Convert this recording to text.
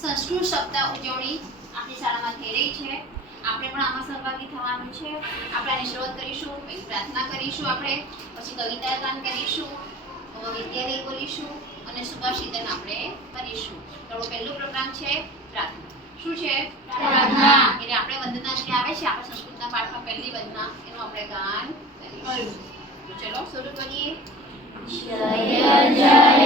સંસ્કૃત સપ્તાહ ઉજવણી આપણી શાળામાં થઈ રહી છે. આપણે પણ આમાં સહભાગી થવાનું છે. આપણે આની શરૂઆત કરીશું પહેલી પ્રાર્થના કરીશું આપણે, પછી કવિતા ગાન કરીશું વિદ્યાલય બોલીશું અને સુભાષિતન આપણે કરીશું. તો પહેલું પહેલો પ્રોગ્રામ છે પ્રાર્થના. શું છે? પ્રાર્થના. એટલે આપણે વંદના જે આવે છે, આપણા સંસ્કૃતના પાઠમાં પહેલી વંદના, એનું આપણે ગાન કરીશું. ચલો, શરૂ કરીએ. જય જય